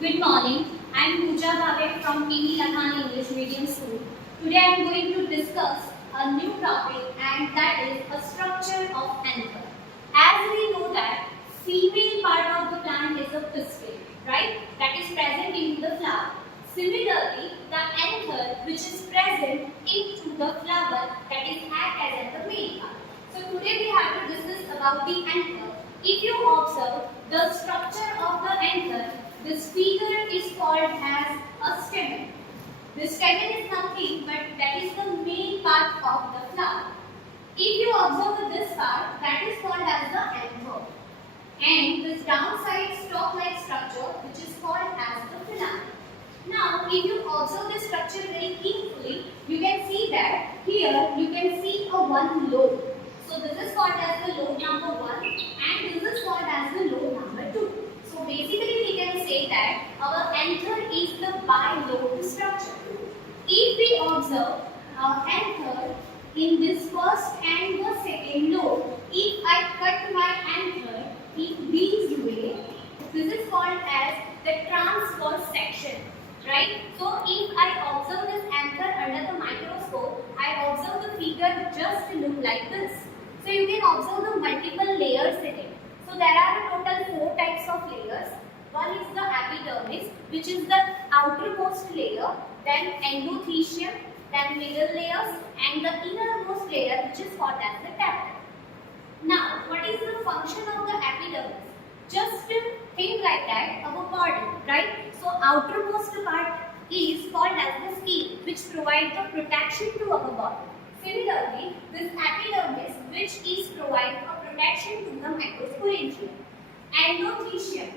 Good morning. I am Pooja Bhave from Iconic English Medium School. Today I am going to discuss a new topic, and that is a structure of anther. As we know that female part of the plant is a pistil, right? That is present in the flower. Similarly, the anther which is present into the flower, that is act as the male part. So today we have to discuss about the anther. If you observe the structure of the anther, this figure is called as a stamen. The stamen is nothing but that is the main part of the flower. If you observe this part, that is called as the anther. And this downside stalk-like structure, which is called as the filament. Now, if you observe this structure very carefully, you can see that here you can see a one lobe. So this is called as the lobe number 1 and this is called as the lobe number 2. So basically we can say that our anther is the bi-lobed structure. If we observe our anther in this first and the second lobe, if I cut my anther in this way, this is called as the transverse section. Right? So if I observe this anther under the microscope, I observe the figure just look like this. So you can observe the multiple layers in it. So there are a total 4 types of layers. One is the epidermis, which is the outermost layer, then endothecium, then middle layers, and the innermost layer, which is called as the tapetum. Now, what is the function of the epidermis? Just think like that, our body, right? So outermost part is called as the skin, which provides the protection to our body. Similarly, this epidermis, which is provide a protection to the macrosporangium. Endothecium,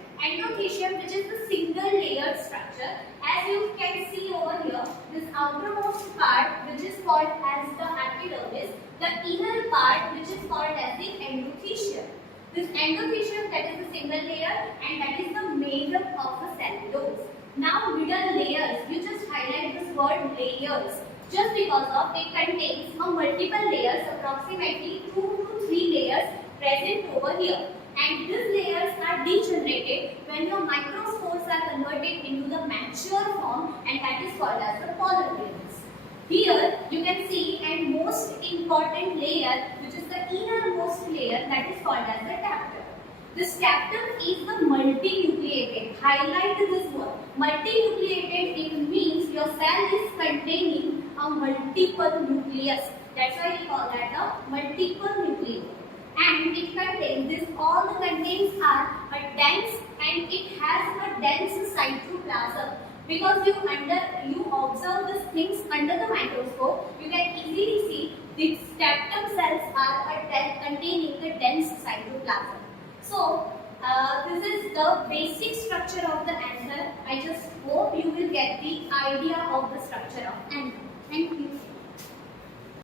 which is the single layered structure. As you can see over here, this outermost part, which is called as the epidermis, the inner part, which is called as the endothecium. This endothecium, that is the single layer, and that is the made up of a cellulose. Now, middle layers, you just highlight this word layers, just because of it contains a multiple layers, approximately 2 to 3 layers present over here. And these layers are degenerated when your microspores are converted into the mature form, and that is called as the polar layers. Here you can see and most important layer, which is the innermost layer, that is called as the tapetum. This tapetum is the multinucleated. Highlight this word. Multinucleated, it means your cell is containing a multiple nucleus. That's why we call that a multiple nucleus. And it contains this, all the contents are a dense and it has a dense cytoplasm. Because you observe these things under the microscope, you can easily see these tapetum cells are containing the dense cytoplasm. So this is the basic structure of the anther. I just hope you will get the idea of the structure of anther. Thank you.